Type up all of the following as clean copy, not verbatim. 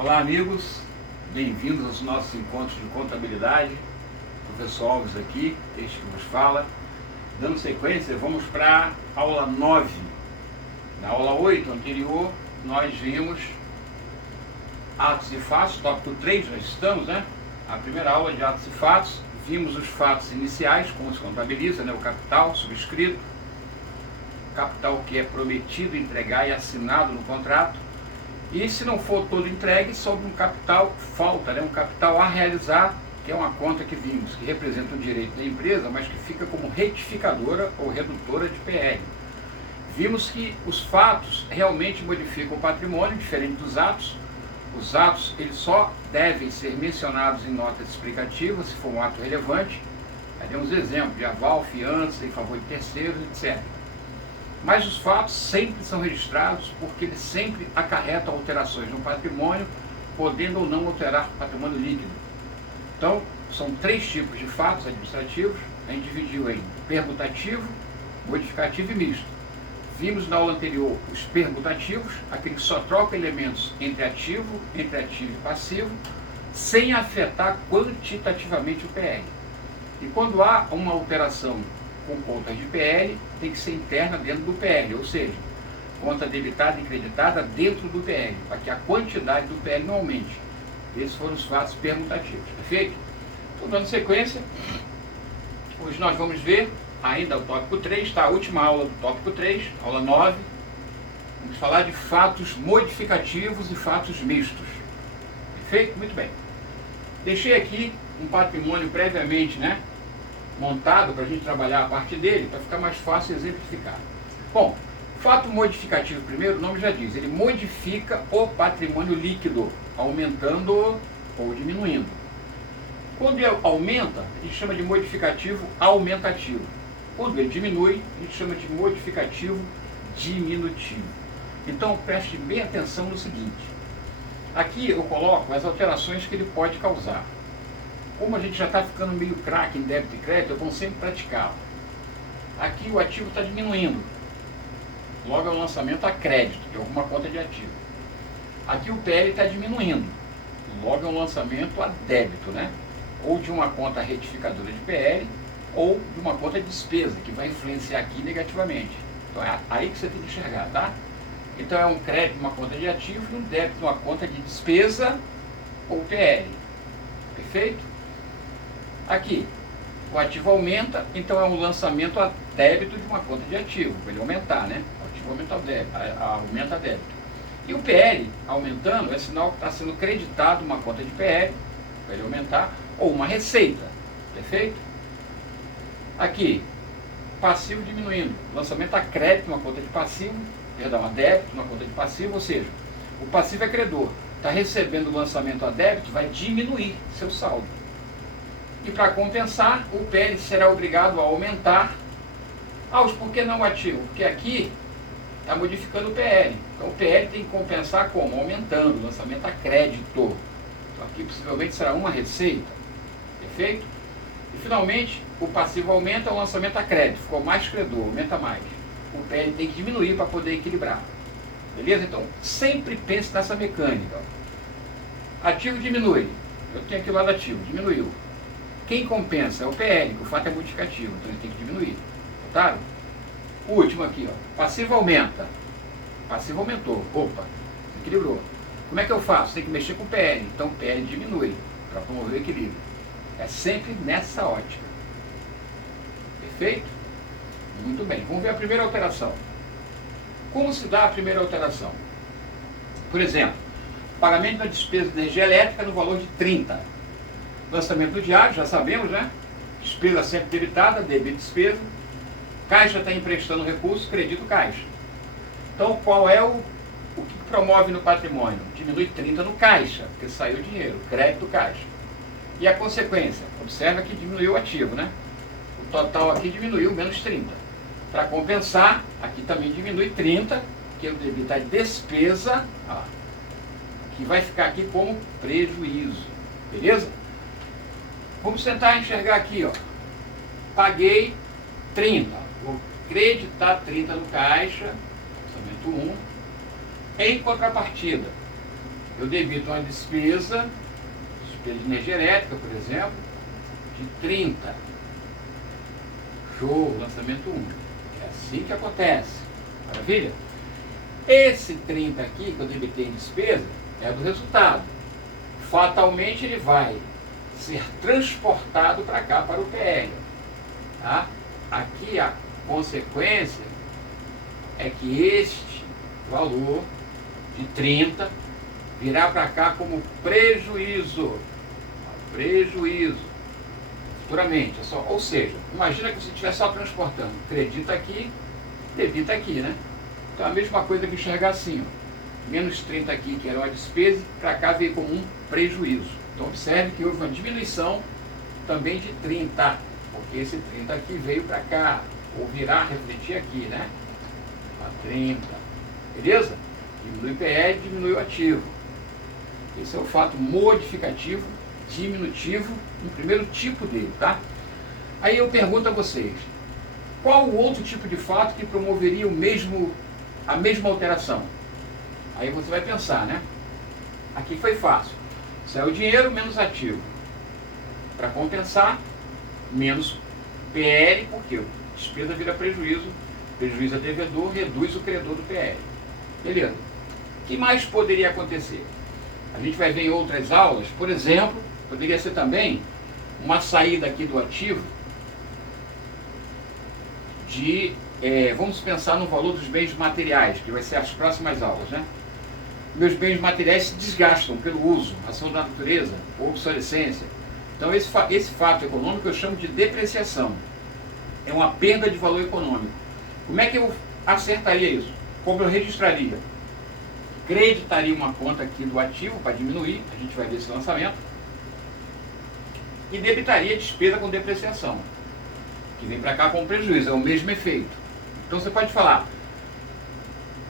Olá amigos, bem-vindos aos nossos encontros de contabilidade. Professor Alves aqui, este que vos fala. Dando sequência, vamos para a aula 9. Na aula 8 anterior, nós vimos atos e fatos, tópico 3, nós estamos, né? A primeira aula de atos e fatos, vimos os fatos iniciais, como se contabiliza, né? O capital subscrito, capital que é prometido, entregar e assinado no contrato. E se não for todo entregue, sobre um capital falta, né? Um capital a realizar, que é uma conta que vimos, que representa o direito da empresa, mas que fica como retificadora ou redutora de PL. Vimos que os fatos realmente modificam o patrimônio, diferente dos atos. Os atos eles só devem ser mencionados em notas explicativas, se for um ato relevante. Aí temos exemplos de aval, fiança, em favor de terceiros, etc. Mas os fatos sempre são registrados porque eles sempre acarretam alterações no patrimônio, podendo ou não alterar o patrimônio líquido. Então, são 3 tipos de fatos administrativos. A gente dividiu em permutativo, modificativo e misto. Vimos na aula anterior os permutativos, aquele que só troca elementos entre ativo e passivo, sem afetar quantitativamente o PL. E quando há uma alteração com contas de PL, tem que ser interna dentro do PL, ou seja, conta debitada e creditada dentro do PL, para que a quantidade do PL não aumente. Esses foram os fatos permutativos, perfeito? Então, dando sequência, hoje nós vamos ver ainda o tópico 3, tá? A última aula do tópico 3, aula 9, vamos falar de fatos modificativos e fatos mistos, perfeito? Muito bem. Deixei aqui um patrimônio previamente, né, montado para a gente trabalhar a partir dele, para ficar mais fácil exemplificar. Bom, fato modificativo, primeiro, o nome já diz, ele modifica o patrimônio líquido, aumentando ou diminuindo. Quando ele aumenta, a gente chama de modificativo aumentativo. Quando ele diminui, a gente chama de modificativo diminutivo. Então, preste bem atenção no seguinte. Aqui eu coloco as alterações que ele pode causar. Como a gente já está ficando meio craque em débito e crédito, é bom sempre praticá-lo. Aqui o ativo está diminuindo. Logo é o lançamento a crédito de alguma conta de ativo. Aqui o PL está diminuindo. Logo é um lançamento a débito, né? Ou de uma conta retificadora de PL, ou de uma conta de despesa, que vai influenciar aqui negativamente. Então é aí que você tem que enxergar, tá? Então é um crédito de uma conta de ativo e um débito de uma conta de despesa ou PL. Perfeito? Aqui, o ativo aumenta, então é um lançamento a débito de uma conta de ativo, para ele aumentar, né? O ativo aumenta a débito. E o PL aumentando é sinal que está sendo creditado uma conta de PL, para ele aumentar, ou uma receita, perfeito? Aqui, passivo diminuindo, lançamento a crédito uma conta de passivo, perdão, a débito uma conta de passivo, ou seja, o passivo é credor, está recebendo o lançamento a débito, vai diminuir seu saldo. E para compensar, o PL será obrigado a aumentar. Por que não o ativo? Porque aqui está modificando o PL. Então o PL tem que compensar como? Aumentando, lançamento a crédito. Então aqui possivelmente será uma receita. Perfeito? E finalmente, o passivo aumenta, o lançamento a crédito. Ficou mais credor, aumenta mais. O PL tem que diminuir para poder equilibrar. Beleza? Então sempre pense nessa mecânica. Ativo diminui. Eu tenho aqui o lado ativo, diminuiu. Quem compensa é o PL, que o fato é modificativo, então ele tem que diminuir. Notaram? O último aqui, ó. Passivo aumenta. Passivo aumentou. Opa, equilibrou. Como é que eu faço? Tem que mexer com o PL. Então o PL diminui para promover o equilíbrio. É sempre nessa ótica. Perfeito? Muito bem. Vamos ver a primeira alteração. Como se dá a primeira alteração? Por exemplo, pagamento da despesa de energia elétrica no valor de 30. Lançamento do diário, já sabemos, né? Despesa sempre debitada, débito despesa. Caixa está emprestando recursos, crédito caixa. Então, qual é o que promove no patrimônio? Diminui 30 no caixa, porque saiu dinheiro, crédito caixa. E a consequência? Observa que diminuiu o ativo, né? O total aqui diminuiu menos 30. Para compensar, aqui também diminui 30, que é o débito da despesa, ó, que vai ficar aqui como prejuízo. Beleza? Vamos tentar enxergar aqui, ó. Paguei 30. Vou creditar 30 no caixa, orçamento 1. Em contrapartida, Eu debito uma despesa de energia elétrica, por exemplo, de 30. Show, lançamento 1. É assim que acontece. Maravilha? Esse 30 aqui, que eu debitei em despesa, é do resultado. Fatalmente ele vai ser transportado para cá, para o PL. Tá? Aqui a consequência é que este valor de 30 virá para cá como prejuízo. Prejuízo. Futuramente. Ou seja, imagina que você estiver só transportando. Credita aqui, debita aqui, né? Então a mesma coisa que enxergar assim, ó. Menos 30 aqui, que era uma despesa, para cá veio como um prejuízo. Então observe que houve uma diminuição também de 30, porque esse 30 aqui veio para cá, ou virá refletir aqui, né? A 30. Beleza? Diminui o PL, diminui o ativo. Esse é o fato modificativo, diminutivo, no primeiro tipo dele, tá? Aí eu pergunto a vocês, qual o outro tipo de fato que promoveria a mesma alteração? Aí você vai pensar, né? Aqui foi fácil. Saiu dinheiro menos ativo. Para compensar, menos PL, porque despesa vira prejuízo, prejuízo é devedor, reduz o credor do PL. Beleza. O que mais poderia acontecer? A gente vai ver em outras aulas, por exemplo, poderia ser também uma saída aqui do ativo de, vamos pensar no valor dos bens materiais, que vai ser as próximas aulas, né? Meus bens materiais se desgastam pelo uso, ação da natureza, ou obsolescência. Então esse fato econômico eu chamo de depreciação. É uma perda de valor econômico. Como é que eu acertaria isso? Como eu registraria? Creditaria uma conta aqui do ativo para diminuir, a gente vai ver esse lançamento, e debitaria despesa com depreciação, que vem para cá com prejuízo, é o mesmo efeito. Então você pode falar,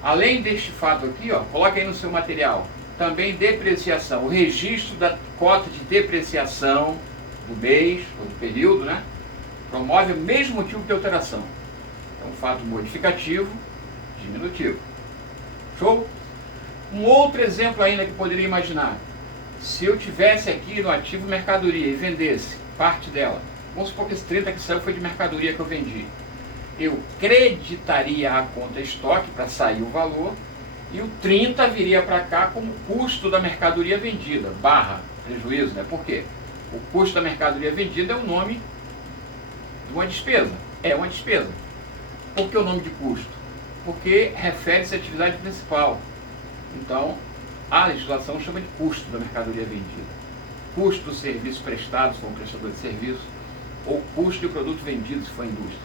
além deste fato aqui, ó, coloca aí no seu material, também depreciação, o registro da cota de depreciação do mês, ou do período, né, promove o mesmo tipo de alteração. É um fato modificativo, diminutivo. Show? Um outro exemplo ainda que poderia imaginar, se eu tivesse aqui no ativo mercadoria e vendesse parte dela, vamos supor que esse 30 que saiu foi de mercadoria que eu vendi, eu creditaria a conta estoque para sair o valor, e o 30 viria para cá como custo da mercadoria vendida, barra prejuízo, né? Por quê? O custo da mercadoria vendida é o nome de uma despesa, é uma despesa. Por que o nome de custo? Porque refere-se à atividade principal. Então, a legislação chama de custo da mercadoria vendida. Custo do serviço prestado, se for um prestador de serviço, ou custo do produto vendido, se for indústria.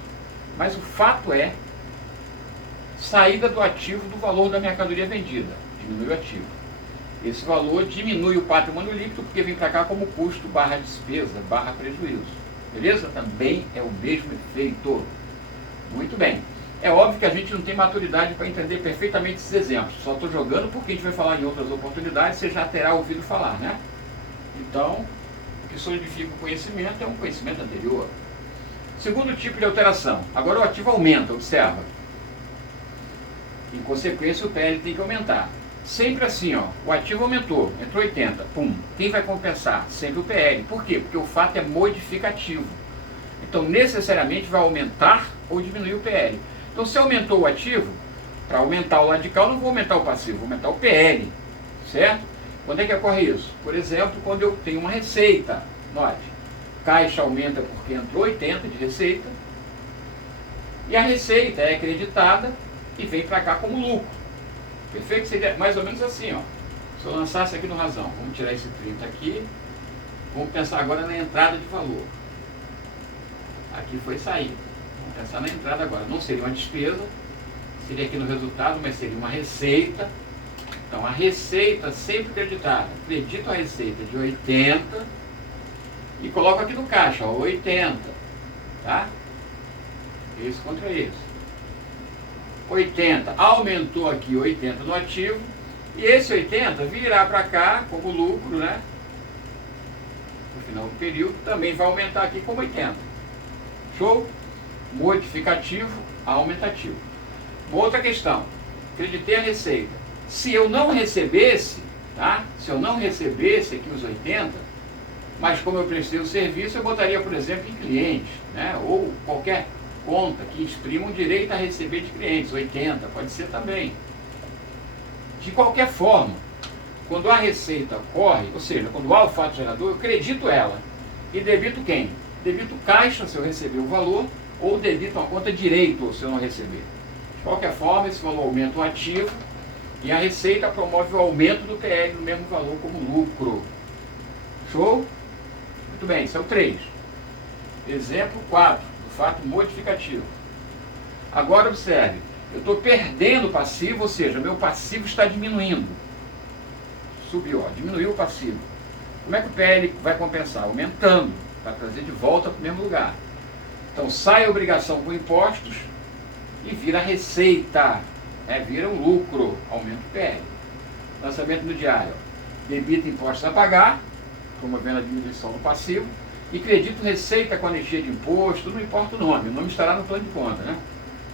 Mas o fato é saída do ativo do valor da mercadoria vendida. Diminui o ativo. Esse valor diminui o patrimônio líquido, porque vem para cá como custo barra despesa, barra prejuízo. Beleza? Também é o mesmo efeito. Muito bem. É óbvio que a gente não tem maturidade para entender perfeitamente esses exemplos. Só estou jogando porque a gente vai falar em outras oportunidades, você já terá ouvido falar, né? Então, o que solidifica o conhecimento é um conhecimento anterior. Segundo tipo de alteração. Agora o ativo aumenta, observa. Em consequência, o PL tem que aumentar. Sempre assim, ó, o ativo aumentou, entrou 80, pum. Quem vai compensar? Sempre o PL. Por quê? Porque o fato é modificativo. Então, necessariamente vai aumentar ou diminuir o PL. Então, se aumentou o ativo, para aumentar o lado de cá, eu não vou aumentar o passivo, vou aumentar o PL, certo? Quando é que ocorre isso? Por exemplo, quando eu tenho uma receita, note, caixa aumenta porque entrou 80 de receita, e a receita é acreditada e vem para cá como lucro. Perfeito? Seria mais ou menos assim, ó. Se eu lançasse aqui no Razão, vamos tirar esse 30 aqui, vamos pensar agora na entrada de valor. Aqui foi saída. Vamos pensar na entrada agora. Não seria uma despesa, seria aqui no resultado, mas seria uma receita. Então a receita sempre creditada. Acredito a receita de 80 e coloco aqui no caixa, ó, 80. Tá? Esse contra esse. 80, aumentou aqui 80 no ativo, e esse 80 virá para cá como lucro, né? No final do período, também vai aumentar aqui como 80. Show? Modificativo, aumentativo. Uma outra questão, acreditei a receita. Se eu não recebesse, Tá? Se eu não recebesse aqui os 80, mas como eu prestei o serviço, eu botaria, por exemplo, em clientes, né? Ou qualquer conta que exprima o direito a receber de clientes, 80, pode ser também. De qualquer forma, quando a receita ocorre, ou seja, quando há o fato gerador, eu credito ela. E debito quem? Debito caixa, se eu receber o valor, ou debito uma conta direito, se eu não receber. De qualquer forma, esse valor aumenta o ativo e a receita promove o aumento do PL no mesmo valor como lucro. Show? Muito bem, isso é o 3. Exemplo 4, do fato modificativo. Agora observe, eu estou perdendo o passivo, ou seja, meu passivo está diminuindo. Subiu, ó, diminuiu o passivo. Como é que o PL vai compensar? Aumentando, para trazer de volta para o mesmo lugar. Então sai a obrigação com impostos e vira receita, vira um lucro, aumenta o PL. Lançamento no diário, debita impostos a pagar, promovendo a diminuição do passivo, e credito receita com anistia de imposto, não importa o nome estará no plano de conta, né?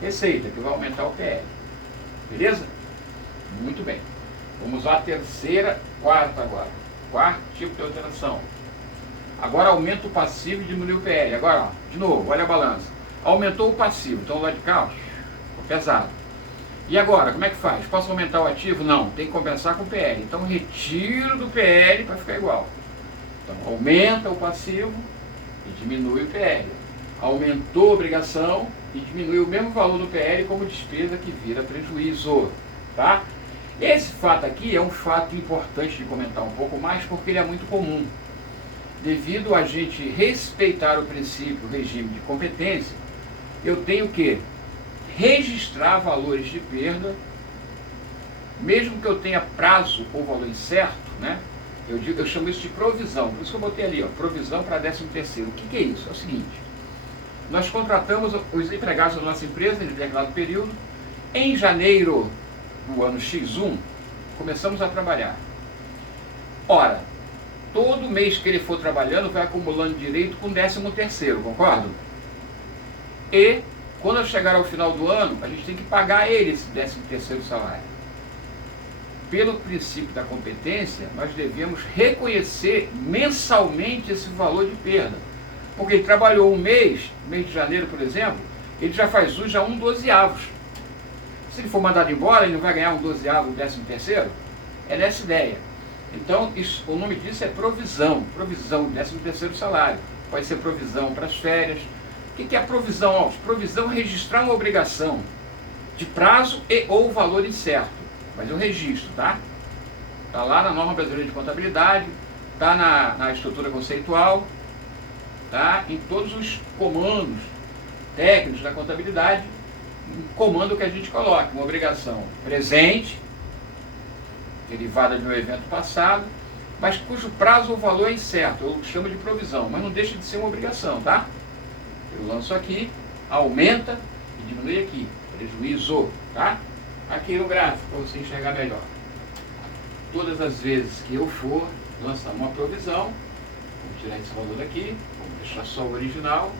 Receita, que vai aumentar o PL. Beleza? Muito bem. Vamos à quarta agora. Quarto tipo de alteração. Agora aumenta o passivo e diminui o PL. Agora, ó, de novo, olha a balança. Aumentou o passivo, então lá de cá, ó, ficou pesado. E agora, como é que faz? Posso aumentar o ativo? Não, tem que compensar com o PL. Então retiro do PL para ficar igual. Então aumenta o passivo e diminui o PL. Aumentou a obrigação e diminui o mesmo valor do PL como despesa que vira prejuízo. Tá? Esse fato aqui é um fato importante de comentar um pouco mais porque ele é muito comum. Devido a gente respeitar o princípio, o regime de competência, eu tenho que registrar valores de perda, mesmo que eu tenha prazo ou valor incerto, né? Eu chamo isso de provisão, por isso que eu botei ali, ó, provisão para 13º. O que é isso? É o seguinte, nós contratamos os empregados da nossa empresa em determinado período, em janeiro do ano X1, começamos a trabalhar. Ora, todo mês que ele for trabalhando vai acumulando direito com 13º, concordo? E quando eu chegar ao final do ano, a gente tem que pagar a ele esse 13º salário. Pelo princípio da competência, nós devemos reconhecer mensalmente esse valor de perda. Porque ele trabalhou um mês de janeiro, por exemplo, ele já faz jus a 1/12. Se ele for mandado embora, ele não vai ganhar 1/12, 13º? É nessa ideia. Então, isso, o nome disso é provisão. Provisão, 13º salário. Pode ser provisão para as férias. O que é a provisão, Alves? Provisão é registrar uma obrigação de prazo e ou valor incerto. Mas eu registro, tá? Está lá na norma brasileira de contabilidade, está na estrutura conceitual, tá? Em todos os comandos técnicos da contabilidade, um comando que a gente coloca, uma obrigação presente, derivada de um evento passado, mas cujo prazo ou valor é incerto, eu chamo de provisão, mas não deixa de ser uma obrigação, tá? Eu lanço aqui, aumenta e diminui aqui, prejuízo, tá? Aqui no gráfico, para você enxergar melhor. Todas as vezes que eu for lançar uma provisão, vamos tirar esse valor daqui, vamos deixar só o original,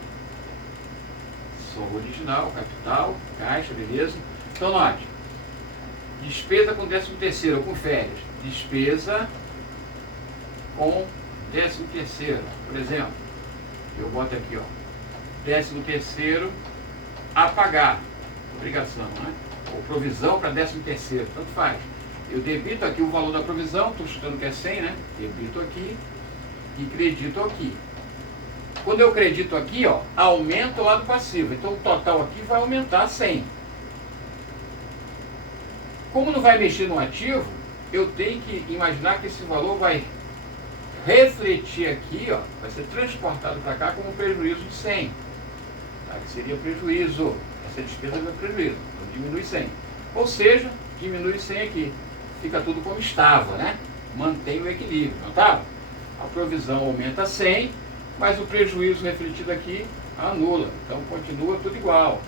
capital, caixa, beleza? Então note, despesa com 13º ou com férias, despesa com 13º, por exemplo, eu boto aqui, ó, 13º a pagar, obrigação, né? Ou provisão para 13º, tanto faz. Eu debito aqui o valor da provisão, estou chutando que é 100, né? Debito aqui e credito aqui. Quando eu credito aqui, ó, aumenta o lado passivo, então o total aqui vai aumentar 100. Como não vai mexer no ativo, eu tenho que imaginar que esse valor vai refletir aqui, ó, vai ser transportado para cá como prejuízo de 100. Tá? Que seria prejuízo, essa despesa é prejuízo, então diminui 100. Ou seja, diminui 100 aqui, fica tudo como estava, né? Mantém o equilíbrio, não tá? A provisão aumenta 100, mas o prejuízo refletido aqui anula, então continua tudo igual,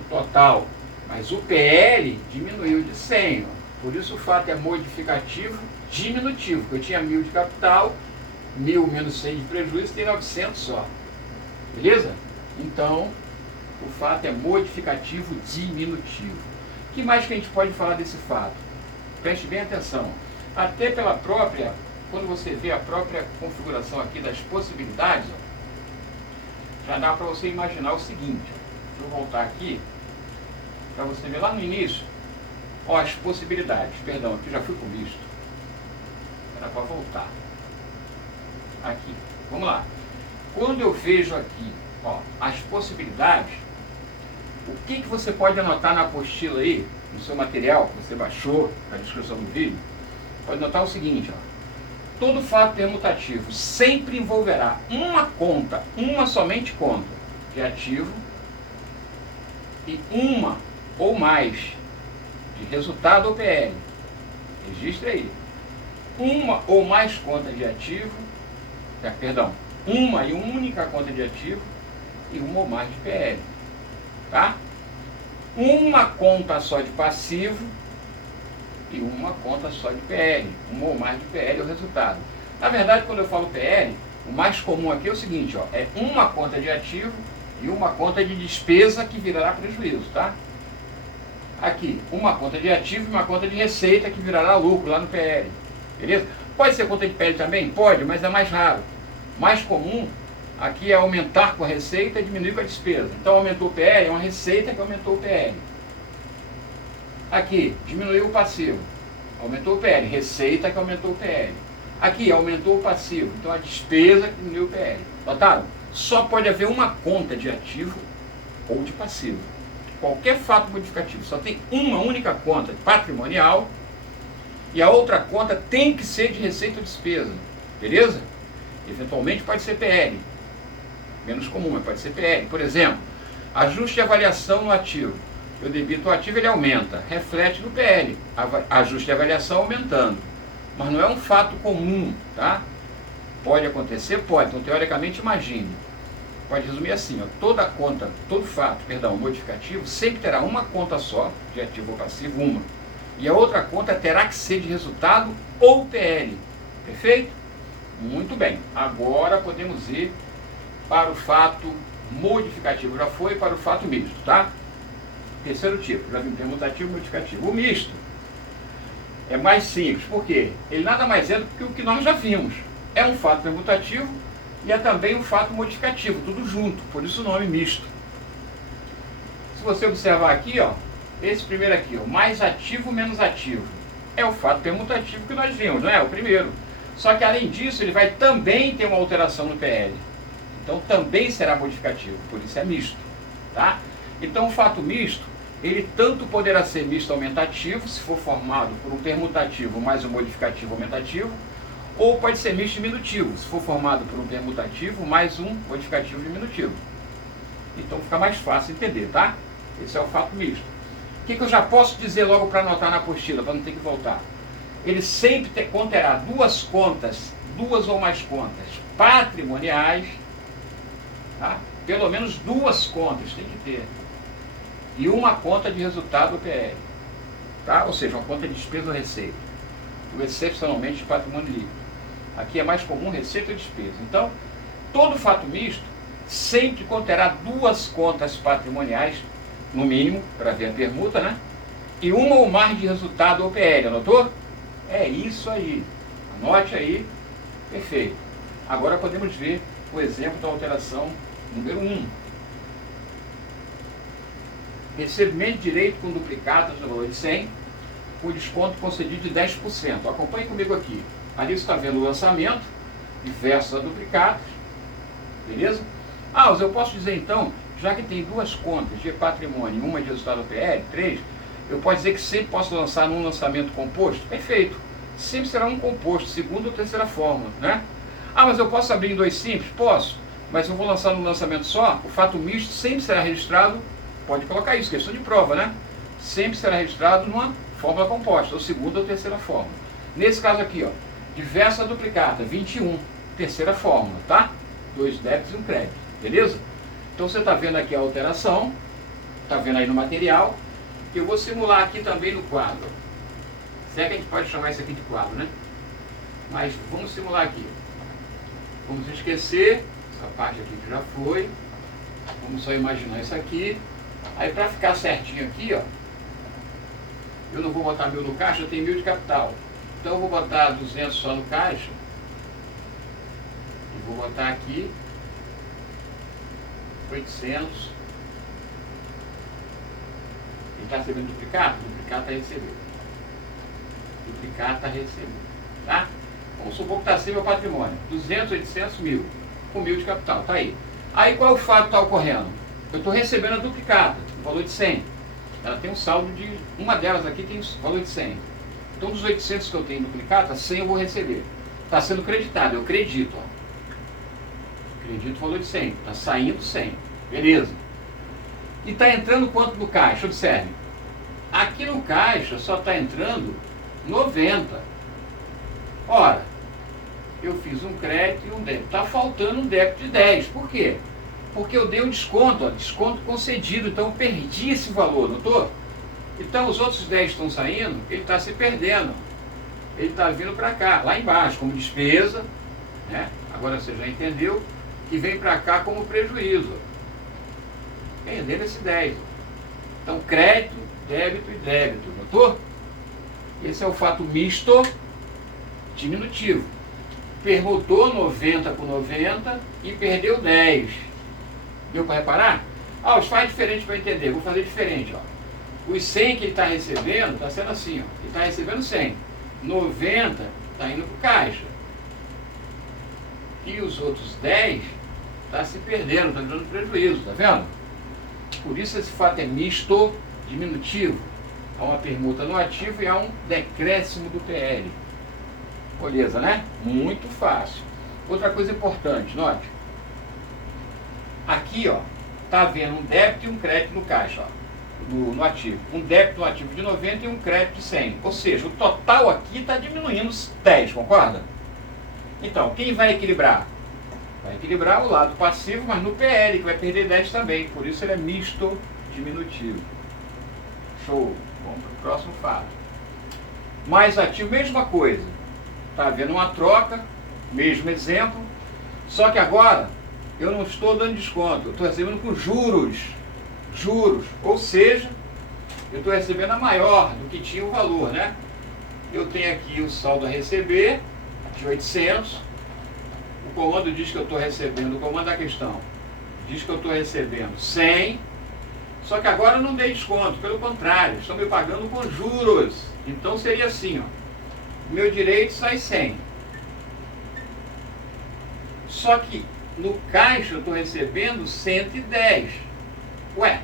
o total. Mas o PL diminuiu de 100, ó. Por isso o fato é modificativo diminutivo, porque eu tinha 1000 de capital, 1000 menos 100 de prejuízo, tem 900 só. Beleza? Então, o fato é modificativo diminutivo. O que mais que a gente pode falar desse fato? Preste bem atenção. Até pela própria, quando você vê a própria configuração aqui das possibilidades, ó, já dá para você imaginar o seguinte. Deixa eu voltar aqui, para você ver lá no início, ó, as possibilidades. Perdão, aqui já fui com misto. Era para voltar. Aqui, vamos lá. Quando eu vejo aqui, ó, as possibilidades, o que você pode anotar na apostila aí, no seu material que você baixou na descrição do vídeo? Pode notar o seguinte, ó. Todo fato permutativo sempre envolverá uma conta, uma somente conta de ativo e uma ou mais de resultado ou PL. Registre aí. Uma ou mais contas de ativo, perdão, uma e única conta de ativo e uma ou mais de PL. Tá? Uma conta só de passivo e uma conta só de PL, uma ou mais de PL é o resultado. Na verdade, quando eu falo PL, o mais comum aqui é o seguinte, ó, é uma conta de ativo e uma conta de despesa que virará prejuízo, tá? Aqui, uma conta de ativo e uma conta de receita que virará lucro lá no PL, beleza? Pode ser conta de PL também? Pode, mas é mais raro. Mais comum aqui é aumentar com a receita e diminuir com a despesa. Então aumentou o PL, é uma receita que aumentou o PL. Aqui, diminuiu o passivo, aumentou o PL, receita que aumentou o PL. Aqui, aumentou o passivo, então a despesa que diminuiu o PL. Notaram? Só pode haver uma conta de ativo ou de passivo. Qualquer fato modificativo só tem uma única conta patrimonial e a outra conta tem que ser de receita ou despesa. Beleza? Eventualmente pode ser PL. Menos comum, mas pode ser PL. Por exemplo, ajuste de avaliação no ativo. Eu debito o ativo, ele aumenta, reflete no PL, ajuste de avaliação aumentando. Mas não é um fato comum, tá? Pode acontecer? Pode. Então, teoricamente, imagine. Pode resumir assim, ó, todo fato modificativo, sempre terá uma conta só, de ativo ou passivo, uma. E a outra conta terá que ser de resultado ou PL. Perfeito? Muito bem. Agora podemos ir para o fato modificativo. Já foi para o fato misto, tá? Terceiro tipo, já vimos permutativo e modificativo. O misto é mais simples, porque ele nada mais é do que o que nós já vimos. É um fato permutativo e é também um fato modificativo, tudo junto, por isso o nome misto. Se você observar aqui, ó, esse primeiro aqui, ó, mais ativo menos ativo, é o fato permutativo que nós vimos, não é? O primeiro. Só que além disso, ele vai também ter uma alteração no PL. Então também será modificativo, por isso é misto, tá? Então o fato misto, ele tanto poderá ser misto aumentativo, se for formado por um permutativo mais um modificativo aumentativo, ou pode ser misto diminutivo, se for formado por um permutativo mais um modificativo diminutivo. Então fica mais fácil entender, tá? Esse é o fato misto. O que eu já posso dizer logo para anotar na apostila, para não ter que voltar? Ele sempre conterá duas contas, duas ou mais contas patrimoniais, tá? Pelo menos duas contas tem que ter. E uma conta de resultado do PL, tá? Ou seja, uma conta de despesa ou receita, excepcionalmente de patrimônio líquido. Aqui é mais comum receita ou despesa. Então, todo fato misto sempre conterá duas contas patrimoniais, no mínimo, para ver a permuta, né? E uma ou mais de resultado ou PL, anotou? É isso aí. Anote aí. Perfeito. Agora podemos ver o exemplo da alteração número 1. Recebimento de direito com duplicatas no valor de 100, com desconto concedido de 10%. Acompanhe comigo aqui. Ali você está vendo o lançamento, diversas a duplicatas. Beleza? Ah, mas eu posso dizer então, já que tem duas contas de patrimônio e uma de resultado PL, 3, eu posso dizer que sempre posso lançar num lançamento composto? Perfeito. Sempre será um composto, segunda ou terceira fórmula, né? Ah, mas eu posso abrir em dois simples? Posso. Mas eu vou lançar num lançamento só, o fato misto sempre será registrado, pode colocar isso, questão de prova, né? Sempre será registrado numa fórmula composta, ou segunda ou terceira fórmula. Nesse caso aqui, ó, diversa duplicata, 21, terceira fórmula, tá? 2 débitos e um crédito, beleza? Então você está vendo aqui a alteração, está vendo aí no material. Eu vou simular aqui também no quadro. Se é que a gente pode chamar isso aqui de quadro, né? Mas vamos simular aqui. Vamos esquecer essa parte aqui que já foi. Vamos só imaginar isso aqui. Aí para ficar certinho aqui, ó, eu não vou botar 1000 no caixa, eu tenho 1000 de capital. Então eu vou botar 200 só no caixa. E vou botar aqui 800. Ele está recebendo duplicata? Duplicata está recebendo. Duplicata está recebendo. Tá? Vamos supor que está assim meu patrimônio. 200, 800, 1000. Com 1000 de capital. Está aí. Aí qual é o fato que está ocorrendo? Eu estou recebendo a duplicata, o valor de 100. Ela tem um saldo de... Uma delas aqui tem o valor de 100. Então dos 800 que eu tenho em duplicata, 100 eu vou receber. Está sendo creditado, eu acredito. Ó. Acredito o valor de 100. Está saindo 100. Beleza. E está entrando quanto no caixa? Observe. Aqui no caixa só está entrando 90. Ora, eu fiz um crédito e um débito. Está faltando um débito de 10. Por quê? Porque eu dei um desconto, ó, desconto concedido. Então eu perdi esse valor, notou? Então os outros 10 estão saindo, ele está se perdendo. Ele está vindo para cá, lá embaixo, como despesa, né? Agora você já entendeu, que vem para cá como prejuízo. Perdendo esse 10. Então crédito, débito e débito, notou? Esse é o fato misto diminutivo. Permutou 90 com 90 e perdeu 10. Deu para reparar? Ah, faz diferente para entender. Vou fazer diferente. Ó. Os 100 que ele está recebendo, está sendo assim. Ó. Ele está recebendo 100. 90 está indo para o caixa. E os outros 10 está se perdendo, está dando prejuízo. Está vendo? Por isso esse fato é misto diminutivo. Há uma permuta no ativo e há um decréscimo do PL. Beleza, né? Muito fácil. Outra coisa importante, note. Aqui, ó, tá havendo um débito e um crédito no caixa, ó, no ativo. Um débito no ativo de 90 e um crédito de 100. Ou seja, o total aqui está diminuindo 10, concorda? Então, quem vai equilibrar? Vai equilibrar o lado passivo, mas no PL, que vai perder 10 também. Por isso ele é misto diminutivo. Show. Vamos para o próximo fato. Mais ativo, mesma coisa. Está havendo uma troca, mesmo exemplo. Só que agora eu não estou dando desconto, eu estou recebendo com juros. Juros. Ou seja, eu estou recebendo a maior do que tinha o valor, né? Eu tenho aqui o saldo a receber de 800. O comando diz que eu estou recebendo, o comando da questão diz que eu estou recebendo 100. Só que agora eu não dei desconto, pelo contrário, estão me pagando com juros. Então seria assim, ó. Meu direito sai 100. Só que no caixa eu estou recebendo 110. Ué,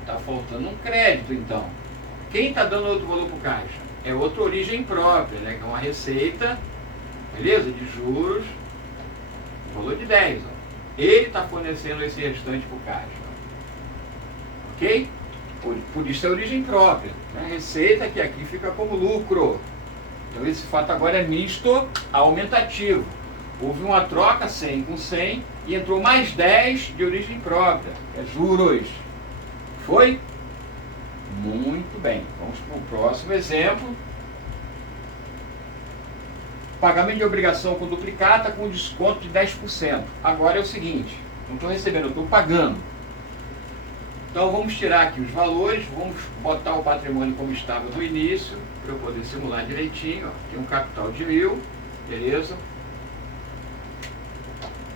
está faltando um crédito então. Quem está dando outro valor para o caixa? É outra origem própria, né? Que é uma receita, beleza? De juros, valor de 10. Ó. Ele está fornecendo esse restante para o caixa. Ó. Ok? Por isso é origem própria. Né? Receita que aqui fica como lucro. Então esse fato agora é misto aumentativo. Houve uma troca 100 com 100 e entrou mais 10 de origem própria. É juros. Foi? Muito bem. Vamos para o próximo exemplo. Pagamento de obrigação com duplicata com desconto de 10%. Agora é o seguinte, não estou recebendo, eu estou pagando. Então vamos tirar aqui os valores, vamos botar o patrimônio como estava no início, para eu poder simular direitinho. Ó. Tem um capital de 1000, beleza?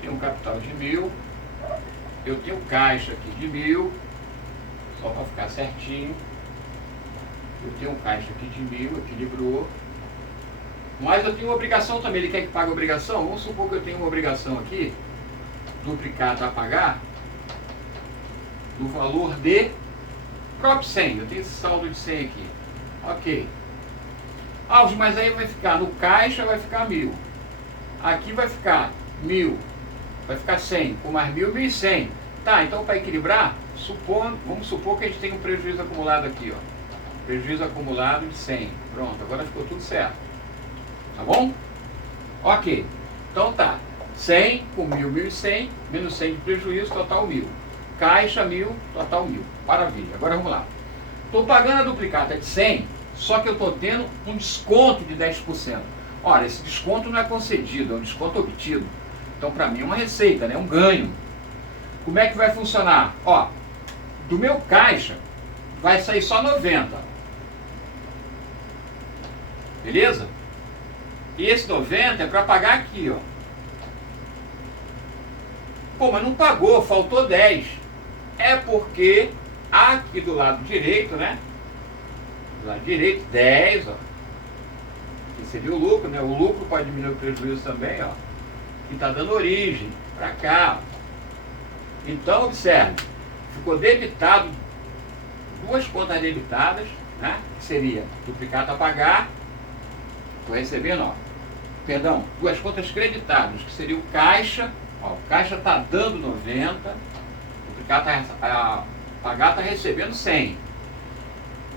Tem um capital de 1000. Eu tenho caixa aqui de 1000, só para ficar certinho. Eu tenho um caixa aqui de 1000, equilibrou. Mas eu tenho uma obrigação também, ele quer que pague a obrigação? Vamos supor que eu tenho uma obrigação aqui, duplicata a pagar, no valor de próprio 100. Eu tenho esse saldo de 100 aqui. Ok. Alves, mas aí vai ficar, no caixa vai ficar 1000. Aqui vai ficar 1000. Vai ficar 100. Com mais 1000, 1100. Tá, então para equilibrar, vamos supor que a gente tem um prejuízo acumulado aqui, ó. Prejuízo acumulado de 100. Pronto, agora ficou tudo certo. Tá bom? Ok. Então tá. 100 com 1000, 1100, menos 100 de prejuízo, total 1000. Caixa 1000, total 1000. Maravilha. Agora vamos lá. Estou pagando a duplicata de 100, só que eu estou tendo um desconto de 10%. Olha, esse desconto não é concedido, é um desconto obtido. Então para mim é uma receita, né? Um ganho. Como é que vai funcionar? Ó, do meu caixa vai sair só 90. Beleza? E esse 90 é para pagar aqui, ó. Pô, mas não pagou, faltou 10. É porque aqui do lado direito, né? Do lado direito, 10, ó. Que seria o lucro, né? O lucro pode diminuir o prejuízo também, ó. Que está dando origem para cá. Então, observe, ficou debitado, duas contas debitadas, né? Que seria duplicata a pagar, estou recebendo, ó. Perdão, duas contas creditadas, que seria o caixa, ó, o caixa está dando 90, duplicata a pagar está recebendo 100.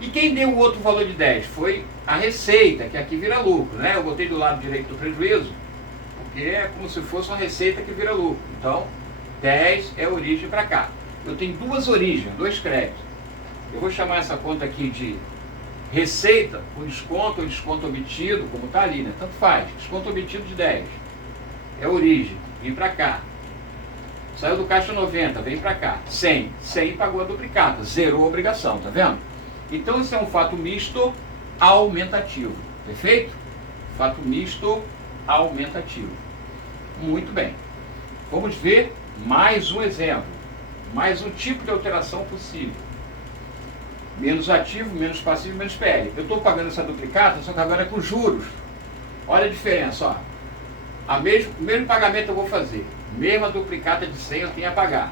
E quem deu o outro valor de 10? Foi a receita, que aqui vira lucro, né? Eu botei do lado direito do prejuízo, porque é como se fosse uma receita que vira lucro. Então, 10 é a origem para cá. Eu tenho duas origens, dois créditos. Eu vou chamar essa conta aqui de receita, com desconto ou desconto obtido, como está ali, né? Tanto faz. Desconto obtido de 10. É a origem. Vem para cá. Saiu do caixa 90, vem para cá. 100. 100 pagou a duplicata. Zerou a obrigação, tá vendo? Então, isso é um fato misto aumentativo. Perfeito? Fato misto aumentativo. Muito bem. Vamos ver mais um exemplo. Mais um tipo de alteração possível. Menos ativo, menos passivo, menos PL. Eu estou pagando essa duplicata, só que agora é com juros. Olha a diferença, ó. O mesmo pagamento eu vou fazer. Mesma duplicata de 100 eu tenho a pagar.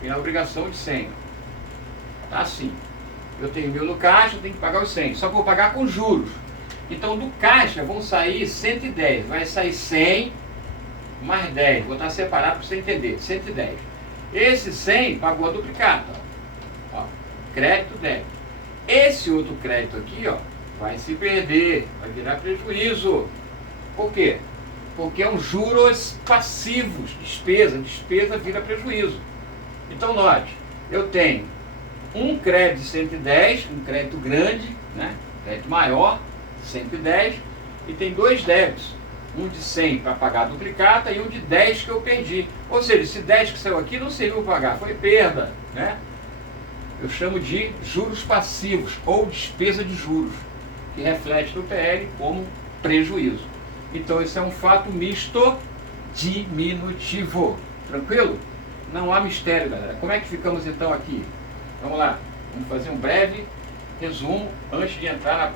Tenho a obrigação de 100. Tá assim. Eu tenho mil no caixa, eu tenho que pagar os 100. Só que eu vou pagar com juros. Então do caixa vão sair 110. Vai sair 100 mais 10. Vou estar separado para você entender. 110. Esse 100 pagou a duplicata. Ó. Crédito, débito. Esse outro crédito aqui, ó, vai se perder, vai virar prejuízo. Por quê? Porque é um juros passivos, despesa vira prejuízo. Então note, eu tenho um crédito de 110, um crédito grande, né? Crédito maior, 110, e tem dois débitos, um de 100 para pagar a duplicata e um de 10 que eu perdi. Ou seja, esse 10 que saiu aqui não serviu para pagar, foi perda, né? Eu chamo de juros passivos ou despesa de juros, que reflete no PL como prejuízo. Então, esse é um fato misto diminutivo. Tranquilo? Não há mistério, galera. Como é que ficamos então aqui? Vamos lá. Vamos fazer um breve resumo antes de entrar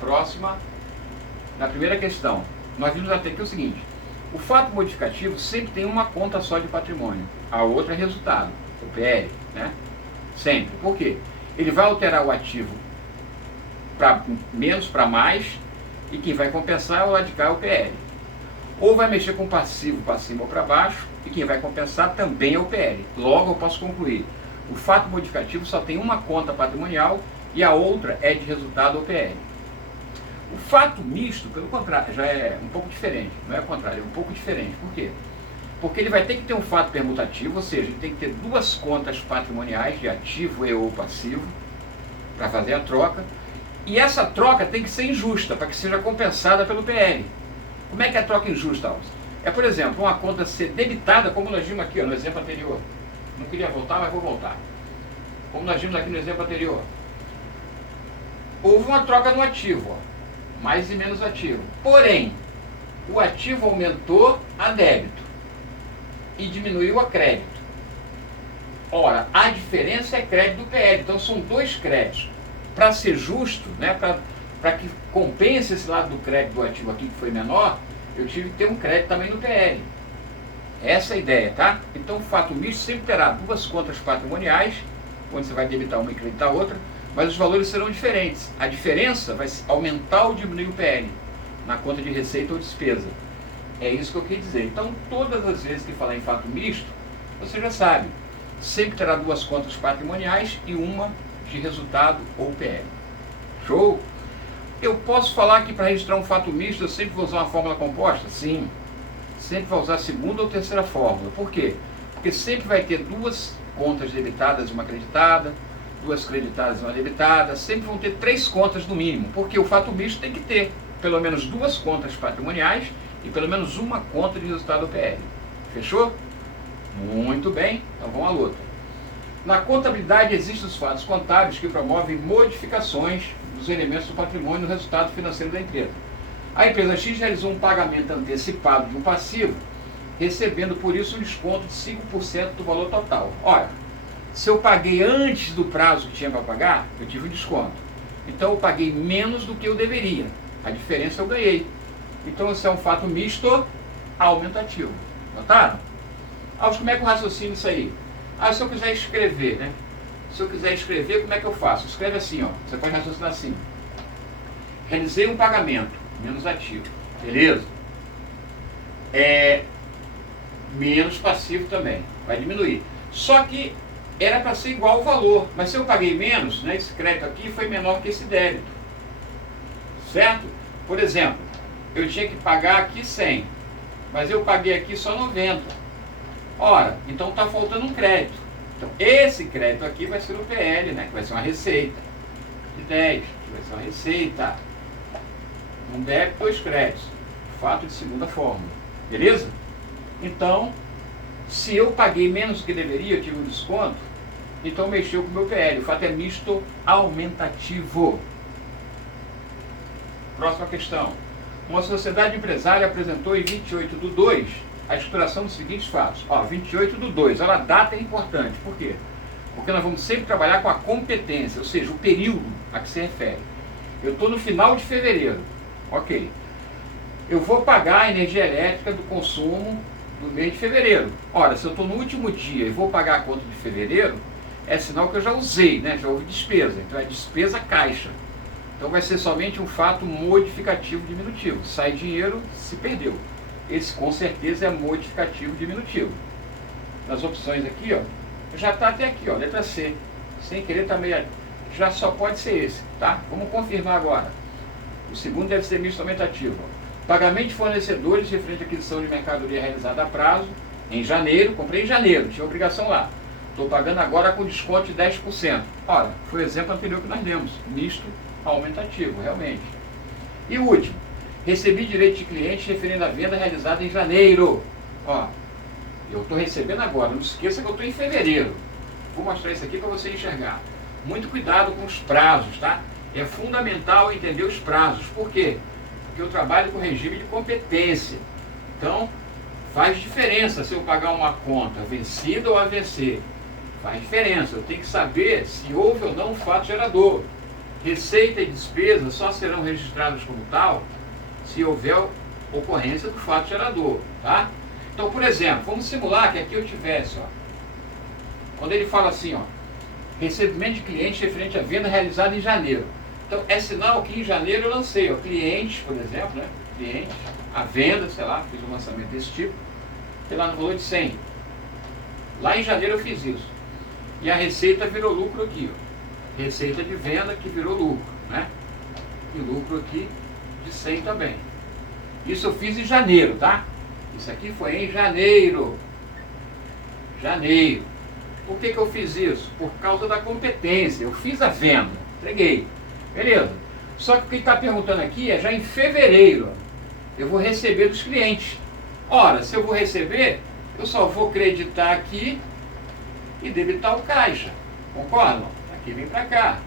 na primeira questão. Nós vimos até aqui o seguinte. O fato modificativo sempre tem uma conta só de patrimônio. A outra é resultado, o PL, né? Sempre. Por quê? Ele vai alterar o ativo para menos para mais, e quem vai compensar é o lado de cá, é o PL. Ou vai mexer com passivo para cima ou para baixo, e quem vai compensar também é o PL. Logo eu posso concluir. O fato modificativo só tem uma conta patrimonial e a outra é de resultado ou PL. O fato misto, pelo contrário, já é um pouco diferente. Não é o contrário, é um pouco diferente. Por quê? Porque ele vai ter que ter um fato permutativo, ou seja, ele tem que ter duas contas patrimoniais de ativo e ou passivo para fazer a troca. E essa troca tem que ser injusta, para que seja compensada pelo PL. Como é que é a troca injusta, Alves? É, por exemplo, uma conta ser debitada, como nós vimos aqui, ó, no exemplo anterior. Não queria voltar, mas vou voltar. Como nós vimos aqui no exemplo anterior. Houve uma troca no ativo, ó, mais e menos ativo. Porém, o ativo aumentou a débito e diminuiu a crédito. Ora, a diferença é crédito do PL. Então são dois créditos. Para ser justo, né, para que compense esse lado do crédito do ativo aqui que foi menor, eu tive que ter um crédito também no PL. Essa é a ideia, tá? Então o fato misto sempre terá duas contas patrimoniais, onde você vai debitar uma e creditar outra, mas os valores serão diferentes. A diferença vai aumentar ou diminuir o PL na conta de receita ou despesa. É isso que eu quis dizer. Então, todas as vezes que falar em fato misto, você já sabe, sempre terá duas contas patrimoniais e uma de resultado ou PL. Show? Eu posso falar que para registrar um fato misto eu sempre vou usar uma fórmula composta? Sim. Sempre vai usar a segunda ou terceira fórmula. Por quê? Porque sempre vai ter duas contas debitadas e uma creditada, duas creditadas e uma debitada, sempre vão ter três contas no mínimo, porque o fato misto tem que ter pelo menos duas contas patrimoniais e pelo menos uma conta de resultado PL. Fechou? Muito bem, então vamos à luta. Na contabilidade existem os fatos contábeis que promovem modificações dos elementos do patrimônio no resultado financeiro da empresa. A empresa X realizou um pagamento antecipado de um passivo, recebendo por isso um desconto de 5% do valor total. Olha, se eu paguei antes do prazo que tinha para pagar, eu tive um desconto. Então eu paguei menos do que eu deveria. A diferença eu ganhei. Então isso é um fato misto aumentativo. Notaram? Como é que eu raciocino isso aí? Se eu quiser escrever, né? Se eu quiser escrever, como é que eu faço? Escreve assim, ó. Você pode raciocinar assim. Realizei um pagamento, menos ativo. Beleza? Menos passivo também. Vai diminuir. Só que era para ser igual o valor. Mas se eu paguei menos, né, esse crédito aqui foi menor que esse débito. Certo? Por exemplo, eu tinha que pagar aqui 100. Mas eu paguei aqui só 90. Ora, então está faltando um crédito. Então, esse crédito aqui vai ser o PL, né? Que vai ser uma receita de 10, que vai ser uma receita. Um débito, 2 créditos. Fato de segunda forma. Beleza? Então, se eu paguei menos do que deveria, eu tive um desconto, então mexeu com o meu PL. O fato é misto aumentativo. Próxima questão. Uma sociedade empresária apresentou em 28/2 a escrituração dos seguintes fatos. 28/2, a data é importante. Por quê? Porque nós vamos sempre trabalhar com a competência, ou seja, o período a que se refere. Eu estou no final de fevereiro. Ok. Eu vou pagar a energia elétrica do consumo do mês de fevereiro. Ora, se eu estou no último dia e vou pagar a conta de fevereiro, é sinal que eu já usei, né? Já houve despesa. Então é despesa caixa. Então vai ser somente um fato modificativo diminutivo. Sai dinheiro, se perdeu. Esse com certeza é modificativo diminutivo. Nas opções aqui, ó, já está até aqui, ó, letra C. Sem querer tá meio... Já só pode ser esse, tá? Vamos confirmar agora. O segundo deve ser misto aumentativo. Pagamento de fornecedores referente à aquisição de mercadoria realizada a prazo. Em janeiro, comprei em janeiro, tinha obrigação lá. Estou pagando agora com desconto de 10%. Ora, foi o exemplo anterior que nós demos. Misto aumentativo, realmente. E o último. Recebi direito de cliente referente à venda realizada em janeiro. Eu estou recebendo agora. Não esqueça que eu estou em fevereiro. Vou mostrar isso aqui para você enxergar. Muito cuidado com os prazos, tá? É fundamental entender os prazos. Por quê? Porque eu trabalho com regime de competência. Então, faz diferença se eu pagar uma conta vencida ou a vencer. Faz diferença. Eu tenho que saber se houve ou não um fato gerador. Receita e despesa só serão registradas como tal se houver ocorrência do fato gerador, tá? Então, por exemplo, vamos simular que aqui eu tivesse, quando ele fala assim, recebimento de clientes referente à venda realizada em janeiro. Então, é sinal que em janeiro eu lancei, clientes, por exemplo, né? Clientes, a venda, sei lá, fiz um lançamento desse tipo, sei lá, no valor de 100. Lá em janeiro eu fiz isso. E a receita virou lucro aqui, Receita de venda que virou lucro, né? E lucro aqui de 100 também. Isso eu fiz em janeiro, tá? Isso aqui foi em janeiro. Janeiro. Por que eu fiz isso? Por causa da competência. Eu fiz a venda, entreguei. Beleza. Só que o que está perguntando aqui é já em fevereiro. Eu vou receber dos clientes. Ora, se eu vou receber, eu só vou creditar aqui e debitar o caixa. Concordam? Aqui vem para cá.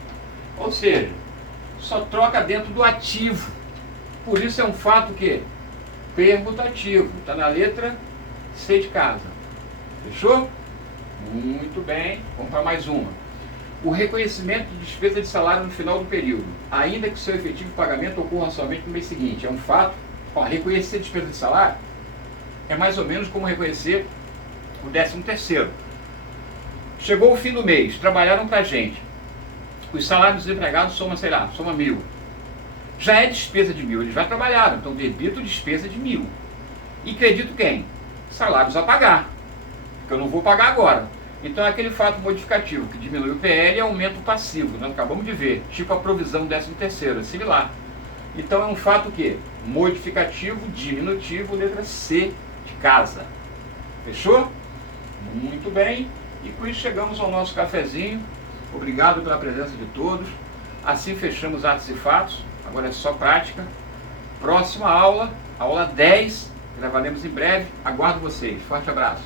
Ou seja, só troca dentro do ativo. Por isso é um fato que permutativo. Está na letra C de casa. Fechou? Muito bem. Vamos para mais uma. O reconhecimento de despesa de salário no final do período, ainda que seu efetivo pagamento ocorra somente no mês seguinte. É um fato. Reconhecer despesa de salário é mais ou menos como reconhecer o 13º. Chegou o fim do mês, trabalharam para a gente. Os salários dos empregados soma 1.000. Já é despesa de 1.000, eles já trabalharam, então debito despesa de 1.000. E credito quem? Salários a pagar, porque eu não vou pagar agora. Então é aquele fato modificativo, que diminui o PL e aumenta o passivo, nós acabamos de ver, tipo a provisão 13º, é similar. Então é um fato que? Modificativo, diminutivo, letra C de casa. Fechou? Muito bem. E com isso chegamos ao nosso cafezinho. Obrigado pela presença de todos. Assim fechamos atos e fatos. Agora é só prática. Próxima aula, aula 10, gravaremos em breve. Aguardo vocês. Forte abraço.